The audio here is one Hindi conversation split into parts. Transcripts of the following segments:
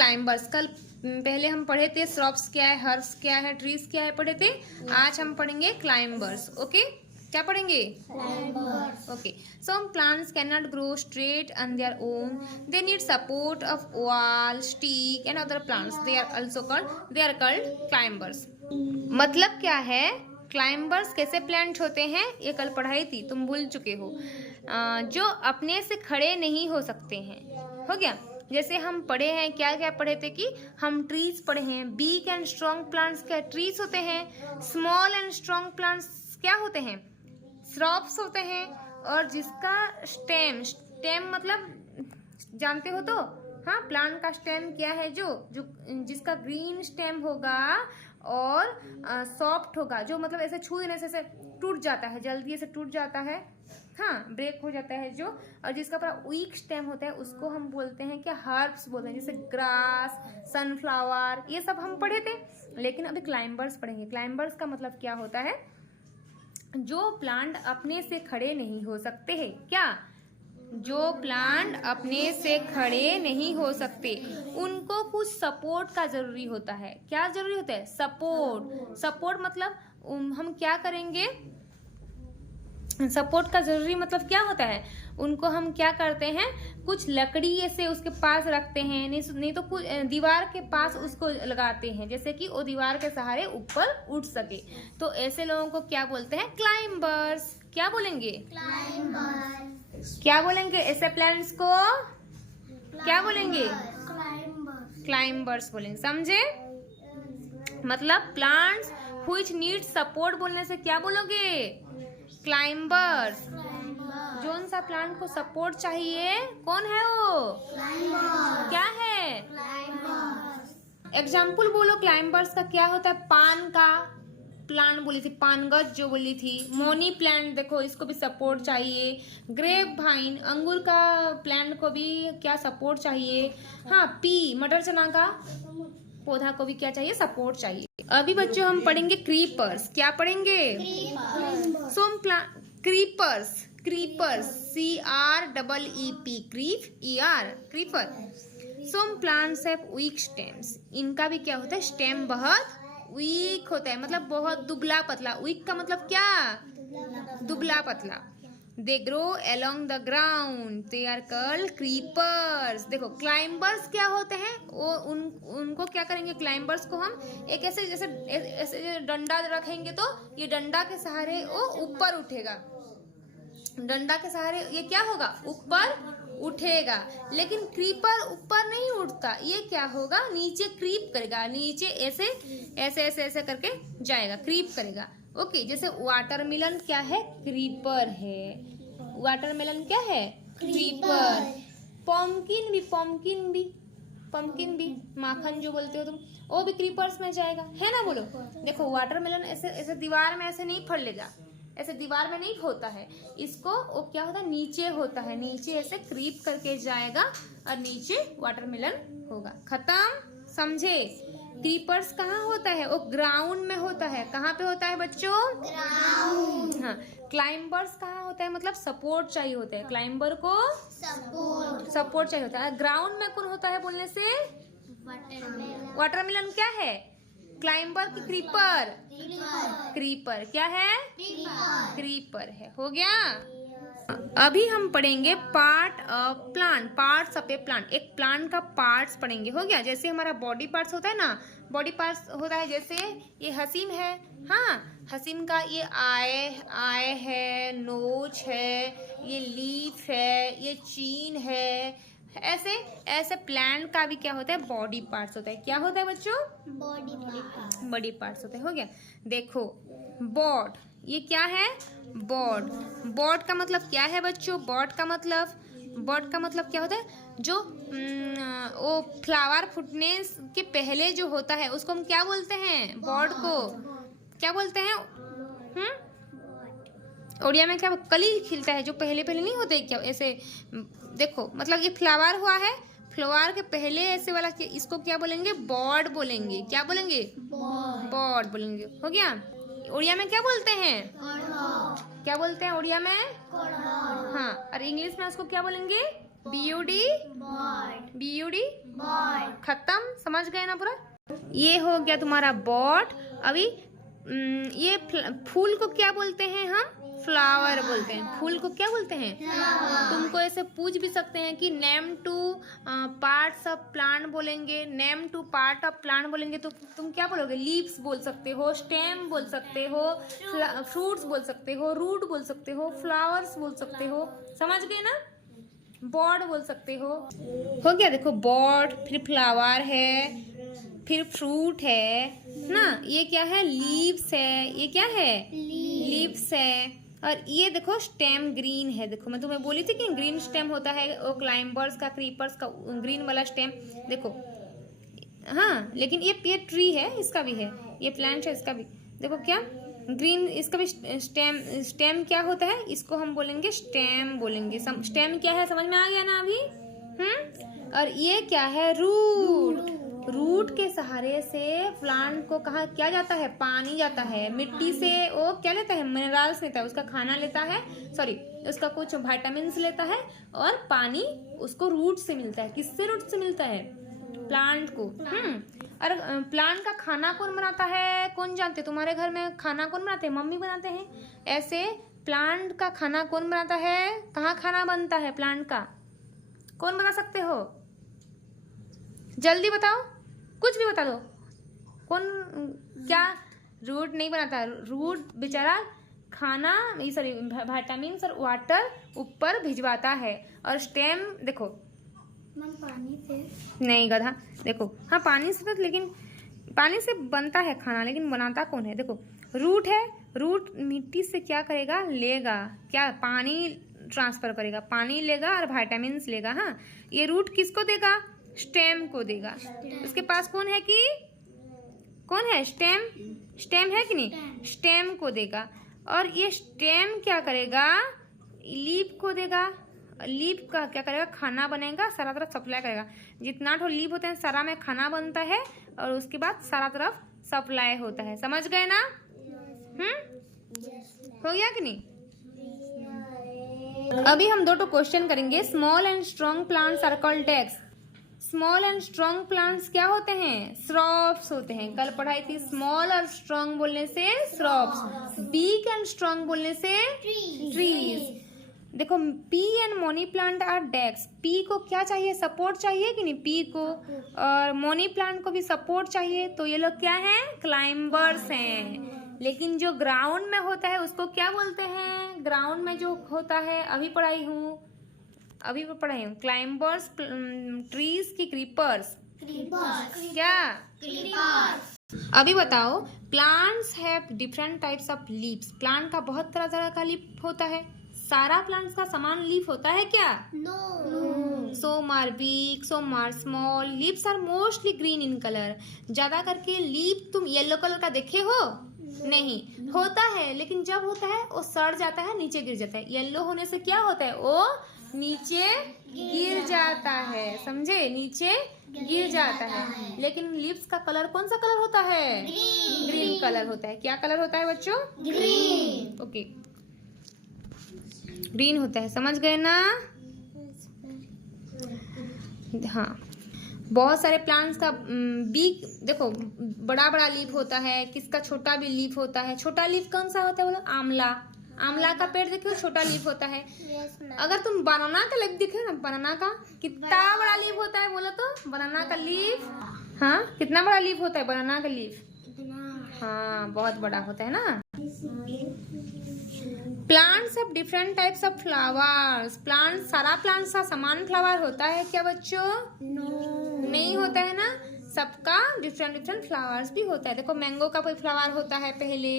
क्लाइंबर्स। कल पहले हम पढ़े थे श्रब्स क्या है, हर्ब्स क्या है, ट्रीज क्या है पढ़े थे। आज हम पढ़ेंगे क्लाइंबर्स। ओके, क्या पढ़ेंगे? Okay, some plants cannot grow straight on their own. They need support of wall, stick and other plants. They are called climbers. मतलब क्या है? क्लाइंबर्स कैसे प्लांट होते हैं, ये कल पढ़ाई थी, तुम भूल चुके हो। जो अपने से खड़े नहीं हो सकते हैं। हो गया? जैसे हम पढ़े हैं, क्या क्या पढ़े थे कि हम ट्रीज पढ़े हैं। बिग एंड स्ट्रॉन्ग प्लांट्स क्या ट्रीज होते हैं। स्मॉल एंड स्ट्रॉन्ग प्लांट्स क्या होते हैं? श्रब्स होते हैं। और जिसका स्टेम मतलब जानते हो तो, हाँ, प्लांट का स्टेम क्या है, जो जिसका ग्रीन स्टेम होगा और सॉफ्ट होगा, जो मतलब ऐसे छू देने से ऐसे टूट जाता है, जल्दी से टूट जाता है, हाँ, ब्रेक हो जाता है जो। और जिसका पूरा वीक स्टेम होता है उसको हम बोलते हैं क्या, हर्ब्स बोलते हैं, जैसे ग्रास, सनफ्लावर, ये सब हम पढ़े थे। लेकिन अभी क्लाइंबर्स पढ़ेंगे। क्लाइंबर्स का मतलब क्या होता है? जो प्लांट अपने से खड़े नहीं हो सकते हैं। क्या? जो प्लांट अपने से खड़े नहीं हो सकते, उनको कुछ सपोर्ट का जरूरी होता है। क्या जरूरी होता है? सपोर्ट। सपोर्ट मतलब हम क्या करेंगे? सपोर्ट का जरूरी मतलब क्या होता है? उनको हम क्या करते हैं, कुछ लकड़ी ऐसे उसके पास रखते हैं, नहीं तो कुछ दीवार के पास उसको लगाते हैं, जैसे कि वो दीवार के सहारे ऊपर उठ सके। तो ऐसे लोगों को क्या बोलते हैं? क्लाइंबर्स। क्या बोलेंगे? क्लाइंबर्स। क्या बोलेंगे? ऐसे प्लांट्स को क्या बोलेंगे? क्लाइंबर्स बोलेंगे। समझे? मतलब प्लांट्स व्हिच नीड सपोर्ट बोलने से क्या बोलोगे? क्लाइंबर्स। जोन सा प्लांट को सपोर्ट चाहिए, कौन है वो? क्या है? एग्जाम्पल बोलो क्लाइंबर्स का क्या होता है। पान का प्लांट बोली थी, पानगज जो बोली थी। मनी प्लांट देखो, इसको भी सपोर्ट चाहिए। ग्रेप वाइन, अंगूर का प्लांट को भी क्या सपोर्ट चाहिए। हाँ, पी, मटर चना का पौधा को भी क्या चाहिए? सपोर्ट चाहिए। अभी बच्चों हम पढ़ेंगे क्रीपर्स। क्या पढ़ेंगे? Some creepers. Creepers, CREEP, creeper. Some plants have weak stems. इनका भी क्या होता है? स्टेम बहुत वीक होता है, मतलब बहुत दुबला पतला। वीक का मतलब क्या? दुबला पतला। They grow along the ground, they are called creepers. देखो क्लाइंबर्स क्या होते हैं, वो उनको क्या करेंगे? क्लाइंबर्स को हम एक ऐसे जैसे डंडा रखेंगे तो ये डंडा के सहारे वो ऊपर उठेगा। डंडा के सहारे ये क्या होगा? ऊपर उठेगा। लेकिन क्रीपर ऊपर नहीं उठता, ये क्या होगा? नीचे क्रीप करेगा, नीचे ऐसे ऐसे ऐसे ऐसे करके जाएगा, क्रीप करेगा। ओके, जैसे वाटरमेलन क्या है? क्रीपर है। वाटरमेलन क्या है? क्रीपर। पम्पकिन भी माखन जो बोलते हो तुम, वो भी क्रीपर्स में जाएगा, है ना? बोलो। देखो वाटरमेलन ऐसे ऐसे दीवार में ऐसे नहीं फैलेगा, ऐसे दीवार में नहीं होता है। इसको वो क्या होता है? नीचे होता है, नीचे ऐसे क्रीप करके जाएगा और नीचे वाटरमेलन होगा। खत्म? समझे? क्रीपर्स कहाँ होता है? वो ग्राउंड में होता है। कहाँ पे होता है बच्चों? ग्राउंड। हाँ, क्लाइंबर्स कहाँ होता है? मतलब सपोर्ट चाहिए होता है, क्लाइंबर को सपोर्ट चाहिए होता है। ग्राउंड में कौन होता है बोलने से? वाटरमेलन क्या है? क्लाइंबर की क्रीपर? क्रीपर क्या है? क्रीपर है। हो गया? अभी हम पढ़ेंगे part of plant, parts of A plant. एक प्लांट का पार्ट्स पढ़ेंगे। हो गया? जैसे हमारा बॉडी पार्ट्स होता है ना, बॉडी पार्ट्स होता है, जैसे ये हसीन है, हाँ, हसीन का ये आई है, नोच है, ये लीफ है, ये चीन है। ऐसे ऐसे प्लांट का भी क्या होता है? बॉडी पार्ट्स होता है। क्या होता है बच्चों? बॉडी पार्ट्स होते हैं। हो गया? देखो बॉड, ये क्या है? बॉड। बॉड का मतलब क्या है बच्चों? बॉड का मतलब क्या होता है? जो वो फ्लावर फूटने के पहले जो होता है उसको हम क्या बोलते हैं? बॉड को क्या बोलते हैं? उड़िया में क्या? कली खिलता है जो पहले पहले नहीं होते क्या? ऐसे देखो, मतलब ये फ्लावर हुआ है, फ्लावर के पहले ऐसे वाला, इसको क्या बोलेंगे? बॉड बोलेंगे। क्या बोलेंगे? बॉड बोलेंगे। हो गया? उड़िया में क्या बोलते हैं? क्या बोलते हैं उड़िया में? हाँ, और इंग्लिश में उसको क्या बोलेंगे? BUD बॉड, BUD बॉड, खत्म, समझ गए ना पूरा। ये हो गया तुम्हारा बॉड। अभी ये फूल को क्या बोलते हैं हम? फ्लावर बोलते हैं। फूल को क्या बोलते हैं? तुमको ऐसे पूछ भी सकते हैं कि name two parts of plant बोलेंगे, name two part of plant बोलेंगे तो तुम क्या बोलोगे? लीव्स बोल सकते हो, स्टेम बोल सकते हो, फ्रूट्स बोल सकते हो, रूट बोल सकते हो, फ्लावर्स बोल सकते हो। समझ गए ना? बॉड बोल सकते हो गया। देखो बॉड, फिर फ्लावर है, फिर फ्रूट है ना, ये क्या है? लीव्स है। ये क्या है? लीव्स है। और ये देखो स्टेम ग्रीन है। देखो मैं तुम्हें बोली थी कि ग्रीन स्टेम होता है वो क्लाइंबर्स का, क्रीपर्स का ग्रीन वाला स्टेम। देखो हाँ, लेकिन ये ट्री है, इसका भी है, ये प्लांट है, इसका भी देखो क्या ग्रीन, इसका भी स्टेम क्या होता है? इसको हम बोलेंगे स्टेम बोलेंगे। स्टेम क्या है समझ में आ गया ना अभी? और ये क्या है? रूट। रूट के सहारे से प्लांट को कहा क्या जाता है? पानी जाता है। मिट्टी से वो क्या लेता है? मिनरल्स लेता है, उसका खाना लेता है, सॉरी उसका कुछ विटामिन्स लेता है, और पानी उसको रूट से मिलता है। किससे रूट से मिलता है? प्लांट को। और प्लांट का खाना कौन बनाता है? कौन जानते? तुम्हारे घर में खाना कौन बनाते हैं? मम्मी बनाते हैं। ऐसे प्लांट का खाना कौन बनाता है? कहाँ खाना बनता है प्लांट का? कौन बता सकते हो? जल्दी बताओ, कुछ भी बता दो। कौन? क्या? रूट नहीं बनाता। रूट बेचारा खाना, सॉरी विटामिन और वाटर ऊपर भिजवाता है। और स्टेम देखो पानी से नहीं गधा, देखो हाँ पानी से तो, लेकिन पानी से बनता है खाना, लेकिन बनाता कौन है? देखो रूट है। रूट मिट्टी से क्या करेगा? लेगा क्या? पानी ट्रांसफर करेगा, पानी लेगा और विटामिन्स लेगा। हाँ, ये रूट किसको देगा? स्टेम को देगा। उसके पास कौन है कि कौन है? स्टेम। स्टेम है कि नहीं? स्टेम को देगा। और ये स्टेम क्या करेगा? लीफ को देगा। लीफ का क्या करेगा? खाना बनेगा, सारा तरफ सप्लाई करेगा। जितना ठो लीफ होते हैं सारा में खाना बनता है, और उसके बाद सारा तरफ सप्लाई होता है। समझ गए ना? हो गया कि नहीं? अभी हम दो क्वेश्चन करेंगे। Small and strong plants are called decks. Small and strong plants क्या होते हैं? श्रॉप्स होते हैं। कल पढ़ाई थी, स्मॉल और स्ट्रॉन्ग बोलने से श्रॉप्स, बिग एंड स्ट्रॉन्ग बोलने से ट्रीज। देखो pea and money plant are decks. Pea को क्या चाहिए? सपोर्ट चाहिए कि नहीं? पी को, और मनी प्लांट को भी सपोर्ट चाहिए, तो ये लोग क्या हैं? क्लाइंबर्स हैं। लेकिन जो ग्राउंड में होता है उसको क्या बोलते हैं? ग्राउंड में जो होता है, अभी पढ़ाई हूँ क्लाइंबर्स, ट्रीज की क्रीपर्स। क्या? अभी बताओ, plants have different types of leaves. Plant का बहुत तरह तरह का लीफ होता है। सारा प्लांट्स का समान लीफ होता है क्या? No. Some are big, some are small. Leaves are mostly green in color. ज्यादा करके लीफ तुम येलो कलर का देखे हो? नहीं होता है, लेकिन जब होता है वो सड़ जाता है, नीचे गिर जाता है। येलो होने से क्या होता है? वो नीचे गिर जाता है। समझे? नीचे गिर जाता है। लेकिन लीव्स का कलर कौन सा कलर होता है? ग्रीन कलर होता है। क्या कलर होता है बच्चों? ग्रीन। ओके, ग्रीन होता है। समझ गए ना? हाँ, बहुत सारे प्लांट्स का बिग, देखो बड़ा बड़ा लीफ होता है, किसका छोटा भी लीफ होता है। छोटा लीफ कौन सा होता है बोलो? आंवला। आंवला का पेड़ देखो, छोटा लीफ होता है। अगर तुम बनाना का लीफ देखे ना, बनाना का कितना बड़ा लीफ होता है बोलो तो? बनाना का लीफ, हाँ कितना बड़ा लीफ होता है बनाना का लीफ? हाँ बहुत बड़ा होता है ना। Plants have different types of flowers. Plant, सारा प्लांट्स का समान फ्लावर होता है क्या बच्चों? नहीं होता है ना। सबका डिफरेंट डिफरेंट फ्लावर्स भी होता है। देखो मैंगो का कोई फ्लावर होता है पहले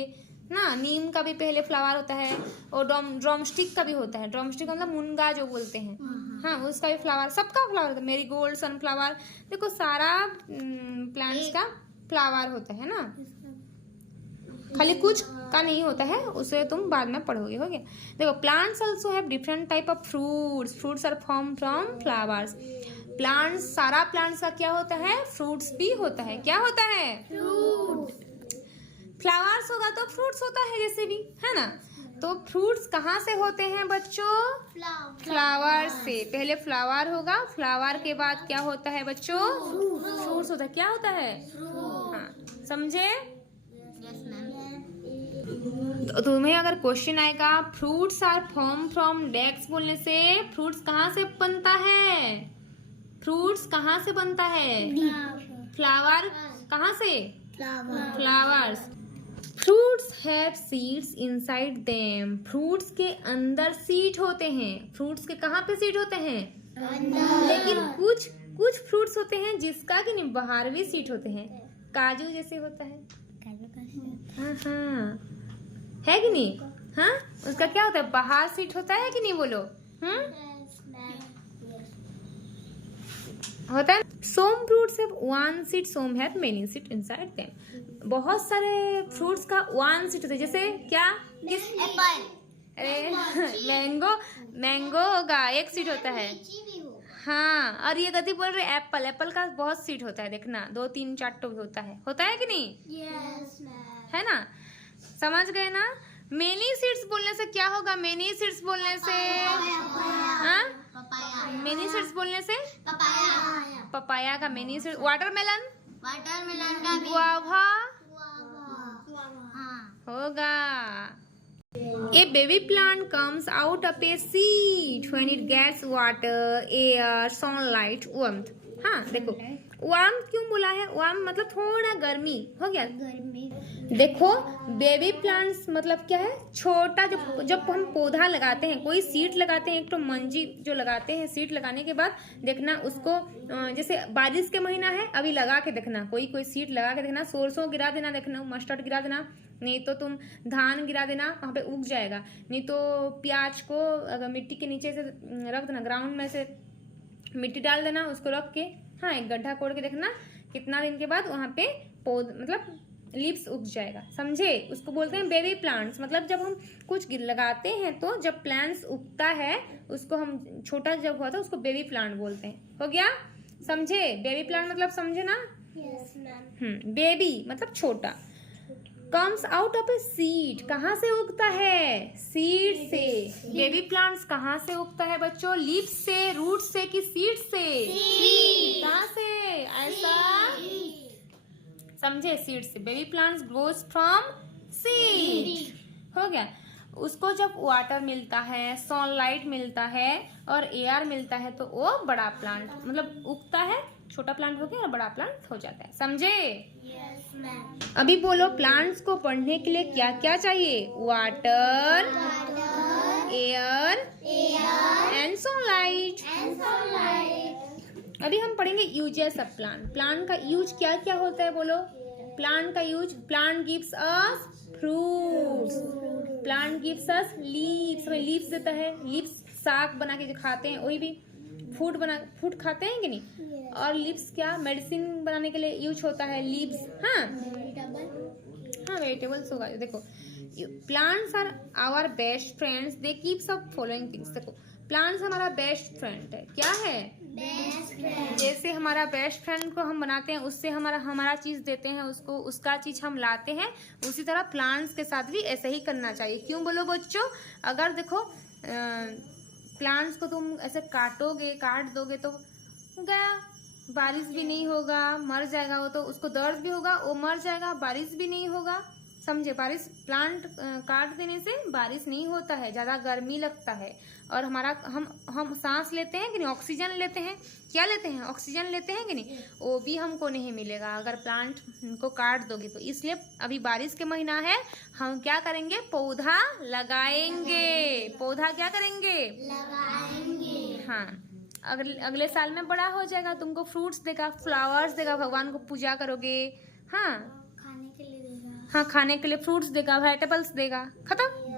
ना, नीम का भी पहले फ्लावर होता है, और ड्रमस्टिक का भी होता है। ड्रमस्टिक मतलब मुनगा जो बोलते हैं, हाँ उसका भी फ्लावर, सबका फ्लावर होता है। मेरीगोल्ड, सनफ्लावर, देखो सारा प्लांट्स का फ्लावर होता है ना। खाली कुछ का नहीं होता है, उसे तुम बाद में पढ़ोगे। हो गया? देखो plants also have different type of fruits. Fruits are form from flowers. Plants, सारा प्लांट्स का क्या होता है? फ्रूट्स भी होता है। क्या होता है? फ्रूट। फ्लावर्स होगा तो फ्रूट्स होता है जैसे भी, है ना। तो फ्रूट्स कहाँ से होते हैं बच्चों? फ्लावर से। पहले फ्लावर होगा, फ्लावर के बाद क्या होता है बच्चों? फ्रूट्स होता है। क्या होता है? हाँ, समझे? तो तुम्हें अगर क्वेश्चन आएगा फ्रूट्स आर फॉर्म फ्रॉम डेक्स बोलने से फ्रूट्स कहाँ से बनता है? फ्रूट्स कहाँ से बनता है? फ्लावर कहाँ से? Flowers. Fruits have seeds inside them. Fruits के अंदर सीड होते हैं। फ्रूट्स के कहाँ पे सीड होते हैं? लेकिन कुछ फ्रूट्स होते हैं जिसका कि नहीं बाहर भी सीड होते हैं। काजू जैसे होता है। हाँ हाँ, है कि नहीं? हाँ, उसका क्या होता है? बाहर सीड होता है कि नहीं? बोलो। होता है। Some fruits have one seed, some have many seed inside them. बहुत सारे फ्रूट्स का one seed होता है। जैसे क्या? किस? अरे मैंगो होगा, एक सीड होता है। हाँ, और ये गति बोल रहे एप्पल। एप्पल का बहुत सीड होता है, देखना 2 3 4 टो भी होता है कि नहीं? है ना? समझ गए ना? मेनी सीड्स बोलने से क्या होगा? मेनी सीड्स बोलने से मेनी सीड्स बोलने से पपाया का मेनी सीड। वाटरमेलन का भी गुआवा होगा। A baby plant comes out of a seed when it gets water, air, sunlight, warmth. हाँ देखो, वार्म क्यों बोला है? वार्म मतलब थोड़ा गर्मी हो गया। देखो बेबी प्लांट्स मतलब क्या है? छोटा। जब हम पौधा लगाते हैं, कोई सीड लगाते हैं, एक तो मंजी जो लगाते हैं, सीड लगाने के बाद देखना उसको, जैसे बारिश के महीना है, अभी लगा के देखना, कोई सीड लगा के देखना, सरसों गिरा देना, देखना मस्टर्ड गिरा देना, नहीं तो तुम धान गिरा देना, वहाँ पे उग जाएगा। नहीं तो प्याज को अगर मिट्टी के नीचे से रख देना, ग्राउंड में से मिट्टी डाल देना, उसको रख के हाँ एक गड्ढा कोड़ के देखना, कितना दिन के बाद वहाँ पे पौध मतलब लीव्स उग जाएगा। समझे? उसको बोलते हैं बेबी प्लांट्स। मतलब जब हम कुछ लगाते हैं तो जब प्लांट्स उगता है उसको हम, छोटा जब हुआ था उसको बेबी प्लांट बोलते हैं। हो गया? समझे? बेबी प्लांट मतलब समझे ना? Yes ma'am. बेबी मतलब छोटा। Comes out of a seed. कहाँ से उगता है? सीड से। बेबी प्लांट्स कहाँ से उगता है बच्चों? लीव्स से, रूट से कि सीड से? कहाँ से? ऐसा समझे? सीड से। Baby plants grows from seed. हो गया। उसको जब वाटर मिलता है, सनलाइट मिलता है और एयर मिलता है तो वो बड़ा प्लांट मतलब उगता है। छोटा प्लांट हो गया और बड़ा प्लांट हो जाता है। समझे? Yes ma'am. अभी बोलो प्लांट्स को बढ़ने के लिए क्या क्या चाहिए? Water, air and sunlight. अभी हम पढ़ेंगे यूजेस ऑफ प्लांट। प्लांट का यूज क्या क्या होता है बोलो? प्लांट का use, plant gives us fruits, plant gives us leaves, हमें लीव्स देता है। लीव्स साग बना के जो खाते हैं वही भी फूड खाते हैं कि नहीं? और लीव्स क्या मेडिसिन बनाने के लिए यूज होता है? लीव्स हाँ वेजिटेबल्स होगा। देखो plants are our best friends, they keep सब फॉलोइंग थिंग्स। देखो प्लांट्स हमारा बेस्ट फ्रेंड है। क्या है? Best friend. जैसे हमारा बेस्ट फ्रेंड को हम बनाते हैं, उससे हमारा चीज देते हैं उसको, उसका चीज हम लाते हैं, उसी तरह प्लांट्स के साथ भी ऐसे ही करना चाहिए। क्यों बोलो बच्चों? अगर देखो प्लांट्स को तुम ऐसे काट दोगे तो गया, बारिश भी नहीं होगा, मर जाएगा वो, तो उसको दर्द भी होगा, वो मर जाएगा, बारिश भी नहीं होगा। समझे? बारिश प्लांट काट देने से बारिश नहीं होता है, ज़्यादा गर्मी लगता है और हमारा हम सांस लेते हैं कि नहीं? ऑक्सीजन लेते हैं। क्या लेते हैं? ऑक्सीजन लेते हैं कि नहीं? वो भी हमको नहीं मिलेगा अगर प्लांट को काट दोगे तो। इसलिए अभी बारिश के महीना है, हम क्या करेंगे? पौधा लगाएंगे। पौधा क्या करेंगे? लगाएंगे। हाँ, अगले साल में बड़ा हो जाएगा, तुमको फ्रूट्स देगा, फ्लावर्स देगा, भगवान को पूजा करोगे। हाँ खाने के लिए देगा। हाँ, खाने के लिए फ्रूट्स देगा, वेजिटेबल्स देगा। खत्म।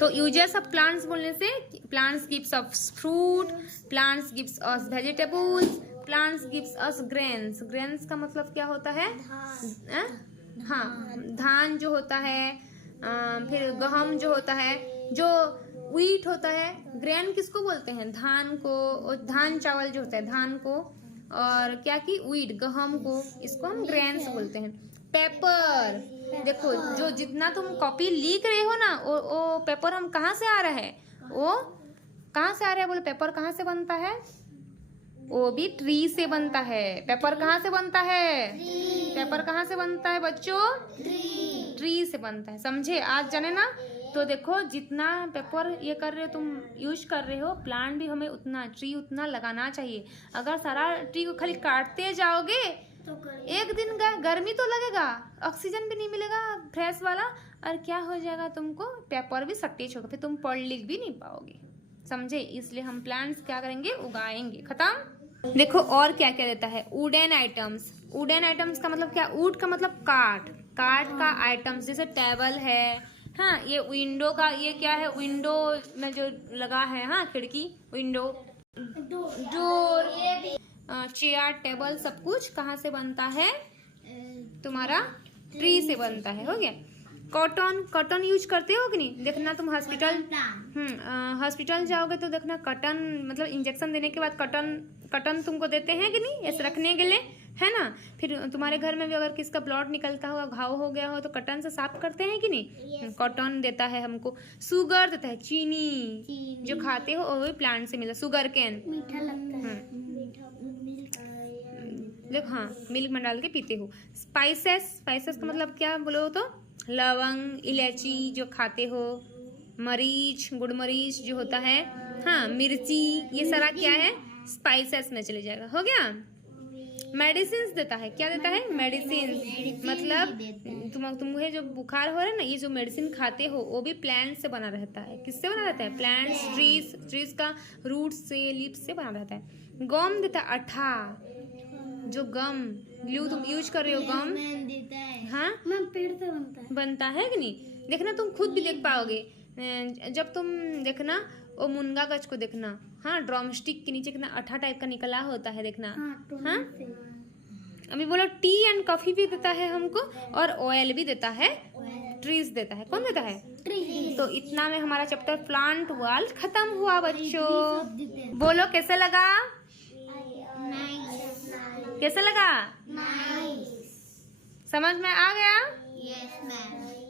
तो यूजेस ऑफ प्लांट्स बोलने से plants gives us fruit, plants gives us vegetables, plants gives us grains. Grains का मतलब क्या होता है? हाँ, धान जो होता है, फिर गहम जो होता है, जो व्हीट होता है। ग्रेन किसको बोलते हैं? धान को। और धान चावल जो होता है धान को, और क्या की व्हीट गहम को, इसको हम ग्रेन्स बोलते हैं। पेपर देखो जो जितना तुम कॉपी लिख रहे हो ना वो पेपर हम कहाँ से आ रहा है, वो कहाँ से आ रहा है बोलो, पेपर कहाँ से बनता है, वो भी ट्री से बनता है। पेपर कहाँ से बनता है, पेपर कहाँ से बनता है बच्चों, ट्री से बनता है, समझे, आज जाने ना। तो देखो जितना पेपर ये कर रहे हो तुम यूज कर रहे हो, प्लांट भी हमें उतना ट्री उतना लगाना चाहिए। अगर सारा ट्री को खाली काटते जाओगे तो एक दिन का गर्मी तो लगेगा, ऑक्सीजन भी नहीं मिलेगा फ्रेश वाला, और क्या हो जाएगा तुमको, पेपर भी सटेज होगा, फिर तुम पढ़ लिख भी नहीं पाओगे, समझे। इसलिए हम प्लांट्स क्या करेंगे, उगाएंगे। खत्म। देखो और क्या क्या देता है, वुडन आइटम्स। वुडन आइटम्स का मतलब क्या, वुड का मतलब काठ, काठ का आइटम्स, जैसे टेबल है, हाँ, ये विंडो का, ये क्या है, विंडो में जो लगा है, हाँ, खिड़की, विंडो, डोर, चेयर, टेबल, सब कुछ कहाँ से बनता है, तुम्हारा ट्री से बनता है। हो गया। कॉटन, कॉटन यूज करते हो कि नहीं, देखना तुम हॉस्पिटल, हॉस्पिटल जाओगे तो देखना कॉटन, मतलब इंजेक्शन देने के बाद कॉटन, कॉटन तुमको देते हैं कि नहीं, ऐसे रखने के लिए, है ना। फिर तुम्हारे घर में भी अगर किसका ब्लड निकलता हो, घाव हो गया हो, तो कॉटन से साफ करते हैं कि नहीं, कॉटन देता है हमको। शुगर देता है, चीनी जो खाते हो वो भी प्लांट से मिला, शुगर कैन, मीठा लगता है, देखो, हाँ, मिल्क में डाल के पीते हो। स्पाइसेस, स्पाइसेस का मतलब क्या बोलो तो, लवंग, इलायची जो खाते हो, मरीच, गुड़ मरीच जो होता है, हाँ, मिर्ची, ये सारा क्या है, स्पाइसेस में चले जाएगा। हो गया। मेडिसिन देता है, क्या देता है, मेडिसिन, मतलब तुम्हें जो बुखार हो रहा है ना, ये जो मेडिसिन खाते हो वो भी प्लांट से बना रहता है। किससे बना रहता है, प्लांट्स, ट्रीज, ट्रीज का रूट से, लीफ से बना रहता है। गम देता है, अठा, जो गम ग्लू तुम यूज कर रहे हो, गम, हाँ, पेड़ से बनता है, बनता है कि नहीं, देखना तुम खुद भी देख पाओगे जब तुम देखना वो मुनगा गछ को देखना, हाँ, ड्रमस्टिक के नीचे कितना अठा टाइप का निकला होता है, देखना, हाँ। अभी बोलो टी एंड कॉफी भी देता है हमको, और ऑयल भी देता है, ट्रीज देता है, कौन देता है, ट्री। तो इतना में हमारा चैप्टर प्लांट वर्ल्ड खत्म हुआ बच्चों। बोलो कैसे लगा, कैसे लगा, समझ में आ गया, यस मैम।